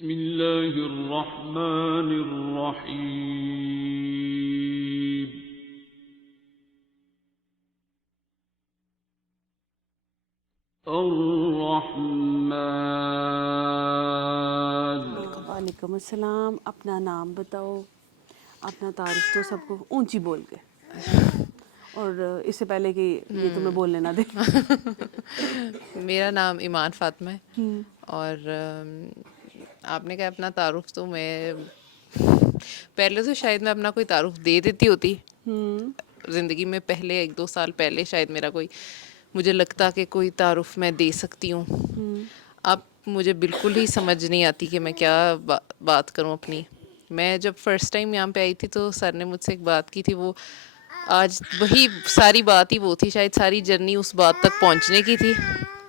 بسم اللہ الرحمن الرحیم. الرحمن. وعلیکم السلام. اپنا نام بتاؤ، اپنا تعارف تو سب کو اونچی بول کے، اور اس سے پہلے کہ یہ تمہیں بولنے نہ دے. میرا نام ایمان فاطمہ ہے، اور آپ نے کہا اپنا تعارف، تو میں پہلے تو شاید میں اپنا کوئی تعارف دے دیتی ہوتی زندگی میں. پہلے 1-2 سال پہلے شاید میرا کوئی، مجھے لگتا کہ کوئی تعارف میں دے سکتی ہوں. اب مجھے بالکل ہی سمجھ نہیں آتی کہ میں کیا بات کروں اپنی. میں جب فرسٹ ٹائم یہاں پہ آئی تھی تو سر نے مجھ سے ایک بات کی تھی، وہ آج وہی ساری بات ہی وہ تھی. شاید ساری جرنی اس بات تک پہنچنے کی تھی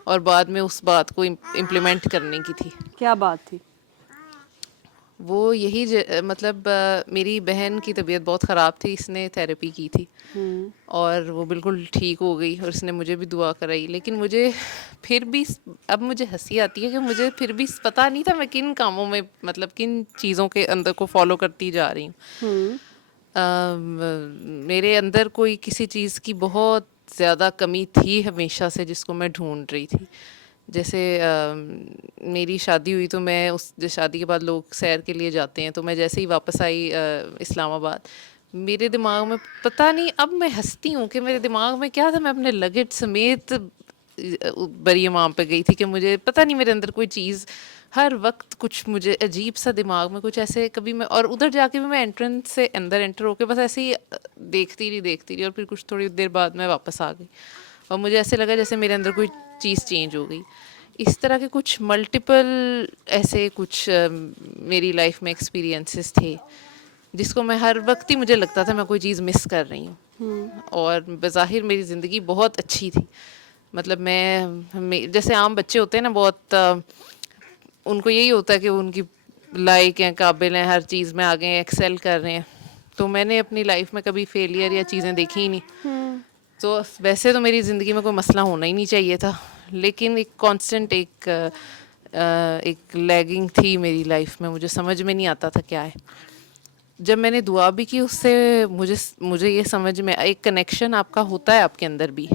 اور بعد میں اس بات کو امپلیمنٹ کرنے کی تھی. کیا بات تھی؟ وہ یہی مطلب میری بہن کی طبیعت بہت خراب تھی، اس نے تھیراپی کی تھی اور وہ بالکل ٹھیک ہو گئی، اور اس نے مجھے بھی دعا کرائی. لیکن مجھے پھر بھی اب مجھے ہنسی آتی ہے کہ مجھے پھر بھی پتہ نہیں تھا میں کن کاموں میں، مطلب کن چیزوں کے اندر کو فالو کرتی جا رہی ہوں. میرے اندر کوئی کسی چیز کی بہت زیادہ کمی تھی ہمیشہ سے، جس کو میں ڈھونڈ رہی تھی. جیسے میری شادی ہوئی تو میں اس شادی کے بعد لوگ سیر کے لیے جاتے ہیں، تو میں جیسے ہی واپس آئی اسلام آباد، میرے دماغ میں پتہ نہیں، اب میں ہنستی ہوں کہ میرے دماغ میں کیا تھا. میں اپنے لگٹ سمیت بری امام پہ گئی تھی کہ مجھے پتہ نہیں، میرے اندر کوئی چیز ہر وقت کچھ، مجھے عجیب سا دماغ میں کچھ ایسے کبھی میں، اور ادھر جا کے بھی میں انٹرنس سے اندر انٹر ہو کے بس ایسے ہی دیکھتی رہی، اور پھر کچھ تھوڑی دیر بعد میں واپس آ گئی، اور مجھے ایسے لگا جیسے میرے اندر کوئی چیز چینج ہو گئی. اس طرح کے کچھ ملٹیپل ایسے کچھ میری لائف میں ایکسپیرینسز تھے، جس کو میں ہر وقت ہی مجھے لگتا تھا میں کوئی چیز مس کر رہی ہوں. اور بظاہر میری زندگی بہت اچھی تھی. مطلب میں جیسے عام بچے ہوتے ہیں نا، بہت ان کو یہی ہوتا ہے کہ ان کی لائق ہیں، قابل ہیں، ہر چیز میں آگے ہیں، ایکسیل کر رہے ہیں. تو میں نے اپنی لائف میں کبھی فیلئر یا چیزیں دیکھی ہی نہیں. تو ویسے تو میری زندگی میں کوئی مسئلہ ہونا ہی نہیں چاہیے تھا، لیکن ایک کانسٹنٹ ایک لیگنگ تھی میری لائف میں. مجھے سمجھ میں نہیں آتا تھا کیا ہے. جب میں نے دعا بھی کی، اس سے مجھے یہ سمجھ میں ایک کنیکشن آپ کا ہوتا ہے آپ کے اندر بھی،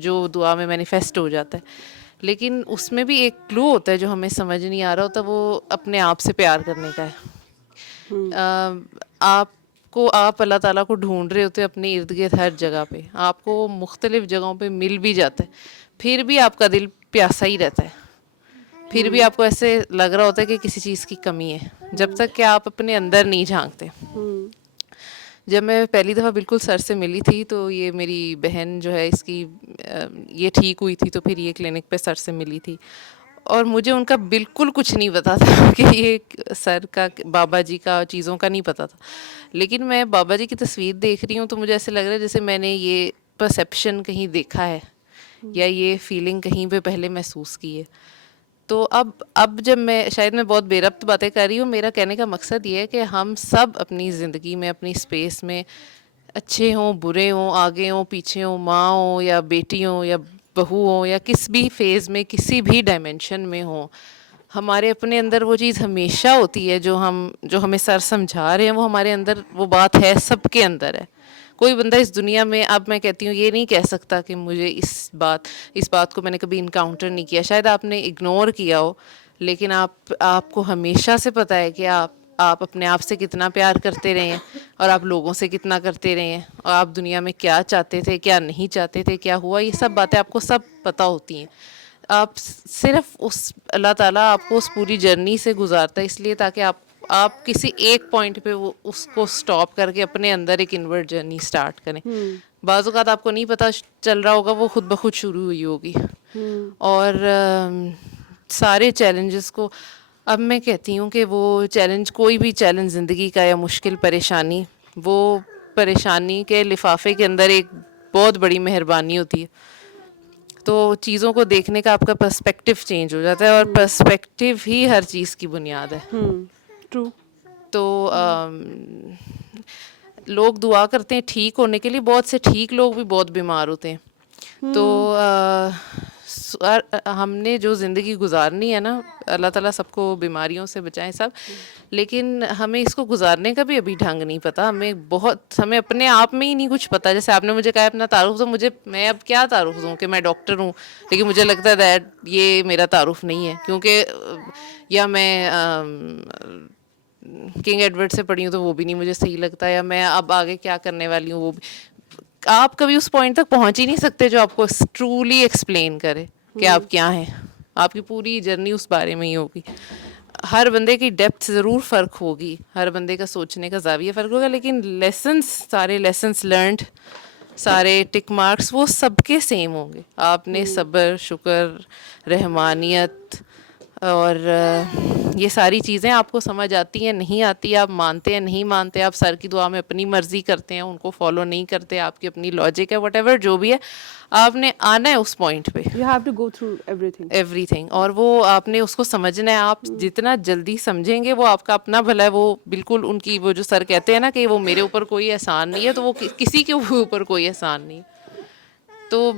جو دعا میں مینیفیسٹ ہو جاتا ہے. لیکن اس میں بھی ایک کلو ہوتا ہے جو ہمیں سمجھ نہیں آ رہا ہوتا، وہ اپنے آپ سے پیار کرنے کا ہے. آپ اللہ تعالیٰ کو ڈھونڈ رہے ہوتے اپنے ارد گرد ہر جگہ پہ، آپ کو مختلف جگہوں پہ مل بھی جاتا ہے، پھر بھی آپ کا دل پیاسا ہی رہتا ہے. پھر بھی آپ کو ایسے لگ رہا ہوتا ہے کہ کسی چیز کی کمی ہے، جب تک کہ آپ اپنے اندر نہیں جھانکتے. جب میں پہلی دفعہ بالکل سر سے ملی تھی، تو یہ میری بہن جو ہے، اس کی یہ ٹھیک ہوئی تھی، تو پھر یہ کلینک پہ سر سے ملی تھی، اور مجھے ان کا بالکل کچھ نہیں پتا تھا کہ یہ سر کا، بابا جی کا، چیزوں کا نہیں پتا تھا. لیکن میں بابا جی کی تصویر دیکھ رہی ہوں تو مجھے ایسے لگ رہا ہے جیسے میں نے یہ پرسیپشن کہیں دیکھا ہے، یا یہ فیلنگ کہیں پہ پہلے محسوس کی ہے. تو اب جب شاید میں بہت بے ربط باتیں کر رہی ہوں، میرا کہنے کا مقصد یہ ہے کہ ہم سب اپنی زندگی میں، اپنی اسپیس میں، اچھے ہوں، برے ہوں، آگے ہوں، پیچھے ہوں، ماں ہوں یا بیٹی ہوں یا بہو ہوں، یا کس بھی فیز میں، کسی بھی ڈائمینشن میں ہوں، ہمارے اپنے اندر وہ چیز ہمیشہ ہوتی ہے جو ہمیں سر سمجھا رہے ہیں. وہ ہمارے اندر وہ بات ہے، سب کے اندر ہے. کوئی بندہ اس دنیا میں، اب میں کہتی ہوں، یہ نہیں کہہ سکتا کہ مجھے اس بات کو میں نے کبھی انکاؤنٹر نہیں کیا. شاید آپ نے اگنور کیا ہو، لیکن آپ کو ہمیشہ سے پتہ ہے کہ آپ اپنے آپ سے کتنا پیار کرتے رہے ہیں، اور آپ لوگوں سے کتنا کرتے رہے ہیں، اور آپ دنیا میں کیا چاہتے تھے، کیا نہیں چاہتے تھے، کیا ہوا، یہ سب باتیں آپ کو سب پتہ ہوتی ہیں. آپ صرف اللہ تعالیٰ آپ کو اس پوری جرنی سے گزارتا ہے اس لیے تاکہ آپ کسی ایک پوائنٹ پہ اس کو سٹاپ کر کے اپنے اندر ایک انورڈ جرنی سٹارٹ کریں. بعض اوقات آپ کو نہیں پتہ چل رہا ہوگا، وہ خود بخود شروع ہوئی ہوگی. اور سارے چیلنجز کو، اب میں کہتی ہوں کہ وہ چیلنج، کوئی بھی چیلنج زندگی کا یا مشکل پریشانی، وہ پریشانی کے لفافے کے اندر ایک بہت بڑی مہربانی ہوتی ہے. تو چیزوں کو دیکھنے کا آپ کا پرسپیکٹیو چینج ہو جاتا ہے، اور پرسپیکٹیو ہی ہر چیز کی بنیاد ہے. ٹرو. تو لوگ دعا کرتے ہیں ٹھیک ہونے کے لیے، بہت سے ٹھیک لوگ بھی بہت بیمار ہوتے ہیں. تو ہم نے جو زندگی گزارنی ہے نا, اللہ تعالیٰ سب کو بیماریوں سے بچائیں سب, لیکن ہمیں اس کو گزارنے کا بھی ابھی ڈھنگ نہیں پتہ. ہمیں اپنے آپ میں ہی نہیں کچھ پتہ. جیسے آپ نے مجھے کہا اپنا تعارف دو, میں اب کیا تعارف دوں کہ میں ڈاکٹر ہوں, لیکن مجھے لگتا ہے دیٹ یہ میرا تعارف نہیں ہے, کیونکہ یا میں کنگ ایڈورڈ سے پڑھی ہوں تو وہ بھی نہیں مجھے صحیح لگتا, یا میں اب آگے کیا کرنے والی ہوں وہ بھی. آپ کبھی اس پوائنٹ تک پہنچ ہی نہیں سکتے جو آپ کو ٹرولی ایکسپلین کرے کہ آپ کیا ہیں. آپ کی پوری جرنی اس بارے میں ہی ہوگی. ہر بندے کی ڈیپتھ ضرور فرق ہوگی, ہر بندے کا سوچنے کا زاویہ فرق ہوگا, لیکن سارے لیسنس لرنڈ, سارے ٹک مارکس وہ سب کے سیم ہوں گے. آپ نے صبر, شکر, رحمانیت اور یہ ساری چیزیں آپ کو سمجھ آتی ہیں نہیں آتی, آپ مانتے ہیں نہیں مانتے, آپ سر کی دعا میں اپنی مرضی کرتے ہیں, ان کو فالو نہیں کرتے, آپ کی اپنی لاجک ہے, وٹ ایور جو بھی ہے, آپ نے آنا ہے اس پوائنٹ پہ. You have to go through everything. Every thing. اور وہ آپ نے اس کو سمجھنا ہے. آپ جتنا جلدی سمجھیں گے وہ آپ کا اپنا بھلا ہے. وہ بالکل ان کی وہ جو سر کہتے ہیں نا کہ وہ میرے اوپر کوئی احسان نہیں ہے, تو وہ کسی کے اوپر کوئی احسان نہیں. تو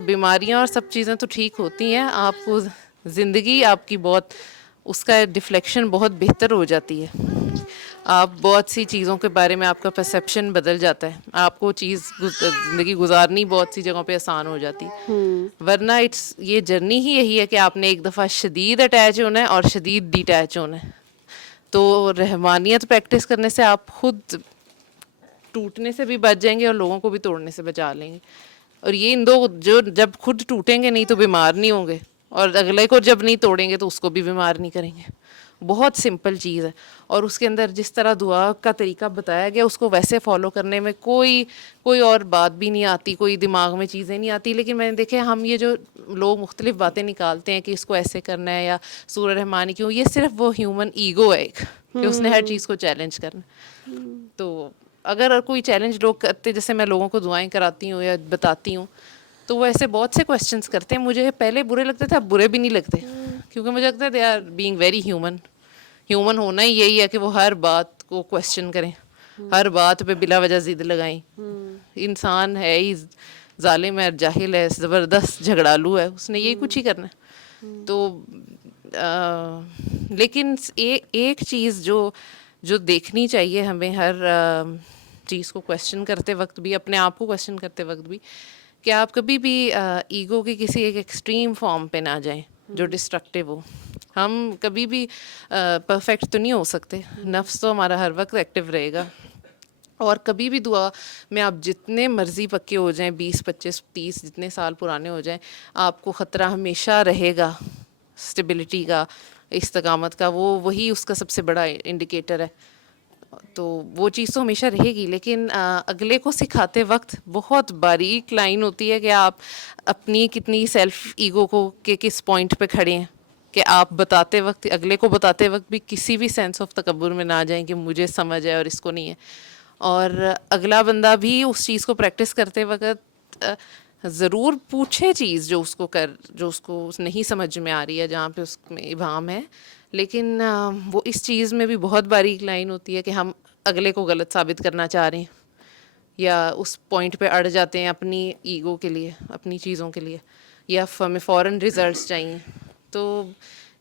بیماریاں اور سب چیزیں تو ٹھیک ہوتی ہیں, آپ کو زندگی آپ کی بہت اس کا ڈفلیکشن بہت بہتر ہو جاتی ہے. آپ بہت سی چیزوں کے بارے میں آپ کا پرسیپشن بدل جاتا ہے. آپ کو زندگی گزارنی بہت سی جگہوں پہ آسان ہو جاتی ہے. ورنہ یہ جرنی ہی یہی ہے کہ آپ نے ایک دفعہ شدید اٹیچ ہونا ہے اور شدید ڈی اٹیچ ہونا ہے. تو رحمانیت پریکٹس کرنے سے آپ خود ٹوٹنے سے بھی بچ جائیں گے اور لوگوں کو بھی توڑنے سے بچا لیں گے. اور یہ ان دو جو جب خود ٹوٹیں گے نہیں تو بیمار نہیں ہوں گے, اور اگلے کو جب نہیں توڑیں گے تو اس کو بھی بیمار نہیں کریں گے. بہت سمپل چیز ہے. اور اس کے اندر جس طرح دعا کا طریقہ بتایا گیا اس کو ویسے فالو کرنے میں کوئی اور بات بھی نہیں آتی, کوئی دماغ میں چیزیں نہیں آتی. لیکن میں نے دیکھے ہم یہ جو لوگ مختلف باتیں نکالتے ہیں کہ اس کو ایسے کرنا ہے یا سورہ رحمانی کیوں, یہ صرف وہ ہیومن ایگو ہے ایک کہ اس نے ہر چیز کو چیلنج کرنا. تو اگر کوئی چیلنج لوگ کرتے, جیسے میں لوگوں کو دعائیں کراتی ہوں یا بتاتی ہوں, تو وہ ایسے بہت سے کویسچنس کرتے ہیں. مجھے پہلے برے لگتے تھے, اب برے بھی نہیں لگتے, کیونکہ مجھے لگتا ہے they are being very human. Human ہونا ہی یہی ہے کہ وہ ہر بات کو کویسچن کریں, ہر بات پہ بلا وجہ ضد لگائیں. انسان ہے ہی ظالم ہے, جاہل ہے, زبردست جھگڑالو ہے, اس نے یہی کچھ ہی کرنا ہے. تو لیکن ایک چیز جو دیکھنی چاہیے ہمیں ہر چیز کو کویسچن کرتے وقت بھی, اپنے آپ کو کویسچن کرتے وقت بھی, کہ آپ کبھی بھی ایگو کی کسی ایک ایکسٹریم فارم پہ نہ جائیں جو ڈسٹرکٹیو ہو. ہم کبھی بھی پرفیکٹ تو نہیں ہو سکتے, نفس تو ہمارا ہر وقت ایکٹیو رہے گا. اور کبھی بھی دعا میں آپ جتنے مرضی پکے ہو جائیں, 20 25 30 جتنے سال پرانے ہو جائیں, آپ کو خطرہ ہمیشہ رہے گا اسٹیبلٹی کا, استقامت کا. وہی اس کا سب سے بڑا انڈیکیٹر ہے. تو وہ چیز تو ہمیشہ رہے گی, لیکن اگلے کو سکھاتے وقت بہت باریک لائن ہوتی ہے کہ آپ اپنی کتنی سیلف ایگو کو کہ کس پوائنٹ پہ کھڑے ہیں, کہ آپ بتاتے وقت, اگلے کو بتاتے وقت بھی کسی بھی سینس آف تکبر میں نہ جائیں کہ مجھے سمجھ ہے اور اس کو نہیں ہے. اور اگلا بندہ بھی اس چیز کو پریکٹس کرتے وقت ضرور پوچھے چیز جو اس کو نہیں سمجھ میں آ رہی ہے, جہاں پہ اس میں ابہام ہے. لیکن وہ اس چیز میں بھی بہت باریک لائن ہوتی ہے کہ ہم اگلے کو غلط ثابت کرنا چاہ رہے ہیں, یا اس پوائنٹ پہ اڑ جاتے ہیں اپنی ایگو کے لیے, اپنی چیزوں کے لیے, یا ہمیں فوراً ریزلٹس چاہیے. تو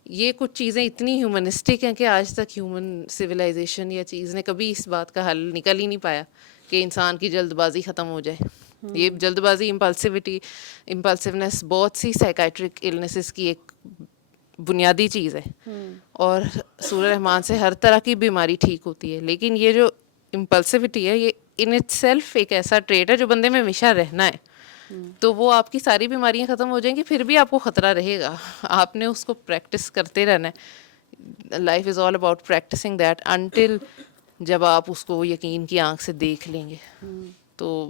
یہ کچھ چیزیں اتنی ہیومنسٹک ہیں کہ آج تک ہیومن سویلائزیشن یا چیز نے کبھی اس بات کا حل نکل ہی نہیں پایا کہ انسان کی جلد بازی ختم ہو جائے. یہ جلد بازی, امپلسونیس بہت سی سائیکائٹرک النیسز کی ایک بنیادی چیز ہے. اور سورہ رحمان سے ہر طرح کی بیماری ٹھیک ہوتی ہے, لیکن یہ جو امپلسیوٹی ہے یہ ان اٹ سیلف ایک ایسا ٹریٹ ہے جو بندے میں ہمیشہ رہنا ہے. تو وہ آپ کی ساری بیماریاں ختم ہو جائیں گی, پھر بھی آپ کو خطرہ رہے گا. آپ نے اس کو پریکٹس کرتے رہنا ہے. Life is all about practicing that until جب آپ اس کو یقین کی آنکھ سے دیکھ لیں گے. تو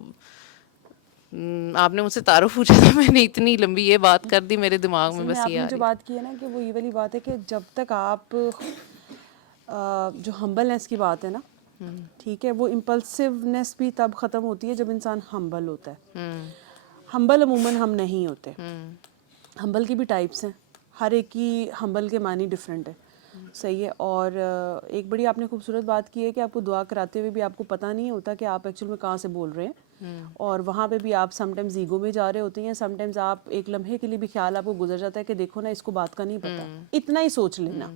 آپ نے مجھ سے تعارف پوچھا تھا, میں نے اتنی لمبی یہ بات کر دی, میرے دماغ میں بس یہ آ جو رہی. بات کی ہے نا کہ وہ یہ والی بات ہے کہ جب تک آپ جو ہمبلنس کی بات ہے نا, ٹھیک ہے, وہ امپلسونیس بھی تب ختم ہوتی ہے جب انسان ہمبل ہوتا ہے. ہمبل عموماً ہم نہیں ہوتے. ہمبل کی بھی ٹائپس ہیں, ہر ایک کی ہمبل کے معنی ڈفرینٹ ہے, صحیح ہے. اور ایک بڑی آپ نے خوبصورت بات کی ہے کہ آپ کو دعا کراتے ہوئے بھی آپ کو پتہ نہیں ہوتا کہ آپ ایکچوئل میں کہاں سے بول رہے ہیں. اور وہاں پہ بھی آپ سم ٹائمز ایگو میں جا رہے ہوتے ہیں, سم ٹائمز آپ ایک لمحے کے لیے بھی خیال آپ کو گزر جاتا ہے کہ دیکھو نا اس کو بات کا نہیں پتا, اتنا ہی سوچ لینا.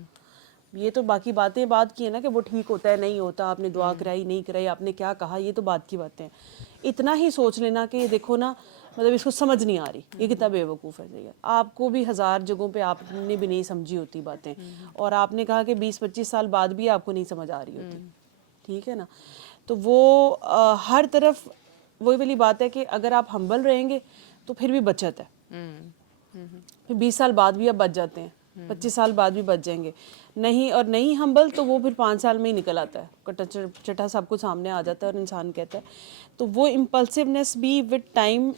یہ تو باقی باتیں بات کی ہے نا کہ وہ ٹھیک ہوتا ہے نہیں ہوتا, آپ نے دعا کرائی نہیں کرائی, آپ نے کیا کہا, یہ تو بات کی باتیں ہیں. اتنا ہی سوچ لینا کہ یہ دیکھو نا مطلب اس کو سمجھ نہیں آ رہی, یہ کتنا بے وقوف ہے. آپ کو بھی ہزار جگہوں پہ آپ نے بھی نہیں سمجھی ہوتی باتیں, اور آپ نے کہا کہ 20-25 سال بعد بھی آپ کو نہیں سمجھ آ رہی ہوتی, ٹھیک ہے نا. تو وہ ہر طرف وہی والی بات ہے کہ اگر آپ ہمبل رہیں گے تو پھر بھی بچت ہے, پھر 20 سال بعد بھی آپ بچ جاتے ہیں, 25 سال بعد بھی بچ جائیں گے. نہیں اور نہیں ہمبل تو وہ پھر 5 سال میں ہی نکل آتا ہے, کٹا چٹا سب کچھ سامنے آ جاتا ہے اور انسان کہتا ہے. تو وہ امپلسونیس بھی وتھ ٹائم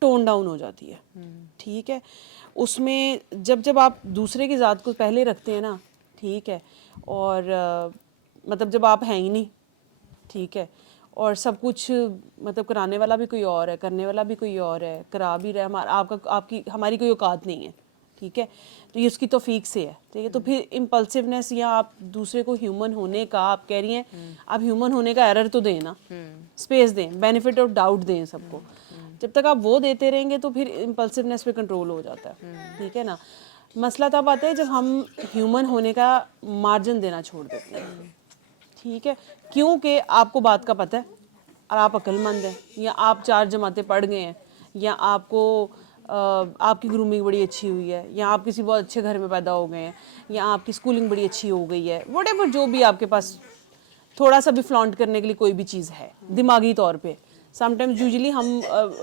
ٹون ڈاؤن ہو جاتی ہے, ٹھیک ہے. اس میں جب آپ دوسرے کی ذات کو پہلے رکھتے ہیں نا, ٹھیک ہے, اور مطلب جب آپ ہیں ہی نہیں, ٹھیک ہے, اور سب کچھ مطلب کرانے والا بھی کوئی اور ہے, کرنے والا بھی کوئی اور ہے, کرا بھی رہا ہے, آپ کی ہماری کوئی اوقات نہیں ہے, ٹھیک ہے, تو یہ اس کی توفیق سے ہے, ٹھیک ہے. تو پھر امپلسونیس یا آپ دوسرے کو ہیومن ہونے کا آپ کہہ رہی ہیں, آپ ہیومن ہونے کا ایرر تو دیں نا, اسپیس دیں, بینیفٹ آف ڈاؤٹ دیں سب کو. جب تک آپ وہ دیتے رہیں گے تو پھر امپلسونیس پہ کنٹرول ہو جاتا ہے, ٹھیک ہے نا. مسئلہ تب آتا ہے جب ہم ہیومن ہونے کا مارجن دینا چھوڑ دیتے ہیں, ٹھیک ہے, کیونکہ آپ کو بات کا پتہ ہے اور آپ عقل مند ہیں, یا آپ 4 جماعتیں پڑھ گئے ہیں, یا آپ کو آپ کی گرومنگ بڑی اچھی ہوئی ہے, یا آپ کسی بہت اچھے گھر میں پیدا ہو گئے ہیں, یا آپ کی اسکولنگ بڑی اچھی ہو گئی ہے, واٹ ایور جو بھی آپ کے پاس تھوڑا سا بھی فلانٹ کرنے کے لیے کوئی بھی چیز ہے دماغی طور پہ. سم ٹائمز یوزلی ہم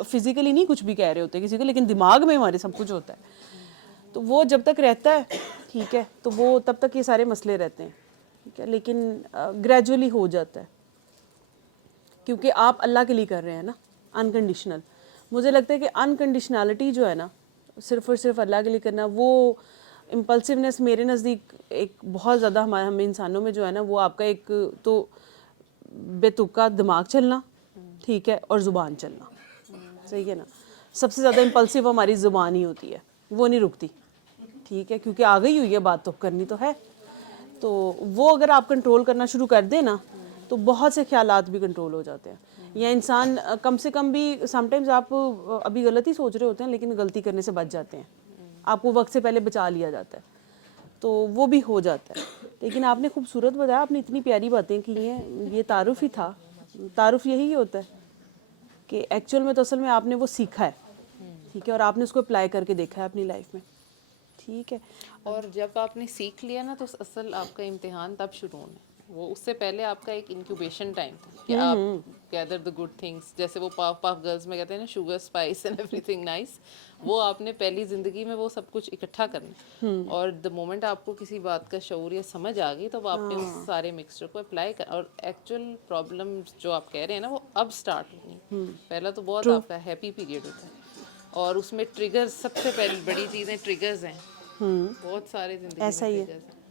فزیکلی نہیں کچھ بھی کہہ رہے ہوتے کسی کو, لیکن دماغ میں ہمارے سب کچھ ہوتا ہے. تو وہ جب تک رہتا ہے, ٹھیک ہے, تو وہ تب تک یہ سارے مسئلے رہتے ہیں, ٹھیک ہے. لیکن گریجولی ہو جاتا ہے, کیونکہ آپ اللہ کے لیے کر رہے ہیں نا, انکنڈیشنل. مجھے لگتا ہے کہ انکنڈیشنالٹی جو ہے نا, صرف اور صرف اللہ کے لیے کرنا, وہ امپلسونیس میرے نزدیک ایک بہت زیادہ ہم انسانوں میں جو ہے نا, وہ آپ کا ایک تو بے تکا دماغ چلنا, ٹھیک ہے, اور زبان چلنا, صحیح ہے نا. سب سے زیادہ امپلسو ہماری زبان ہی ہوتی ہے, وہ نہیں رکتی, ٹھیک ہے, کیونکہ آ گئی ہوئی ہے بات تو کرنی تو ہے. تو وہ اگر آپ کنٹرول کرنا شروع کر دیں نا, تو بہت سے خیالات بھی کنٹرول ہو جاتے ہیں. یا انسان کم سے کم بھی سم ٹائمز آپ ابھی غلط ہی سوچ رہے ہوتے ہیں لیکن غلطی کرنے سے بچ جاتے ہیں, آپ کو وقت سے پہلے بچا لیا جاتا ہے, تو وہ بھی ہو جاتا ہے. لیکن آپ نے خوبصورت بتایا, آپ نے اتنی پیاری باتیں کی ہیں, یہ تعارف ہی تھا. تعارف یہی ہوتا ہے کہ ایکچوئل میں تو اصل میں آپ نے وہ سیکھا ہے, ٹھیک ہے, اور آپ نے اس کو اپلائی کر کے دیکھا ہے اپنی لائف میں, ٹھیک ہے. اور جب آپ نے سیکھ لیا نا تو اصل آپ کا امتحان تب شروع ہونا ہے. وہ اس سے پہلے آپ کا ایک انکیوبیشن ٹائم تھا کہ آپ گیدر دا گڈ تھنگس, جیسے وہ پاف گرلز میں کہتے ہیں نا, sugar spice and every thing nice. وہ آپ نے پہلی زندگی میں وہ سب کچھ اکٹھا کرنا, اور دا مومنٹ آپ کو کسی بات کا شعور یا سمجھ آ گئی تو آپ نے اس سارے مکسچر کو اپلائی کر. اور ایکچوئل پرابلم جو آپ کہہ رہے ہیں نا, وہ اب اسٹارٹ ہونی. پہلا تو بہت آپ کا ہیپی پیریڈ ہوتا ہے, اور اس میں ٹریگرز, سب سے پہلی بڑی چیزیں ٹریگرز ہیں, بہت سارے زندگی میں ایسا ہی ہے. ٹریگرز ہیں.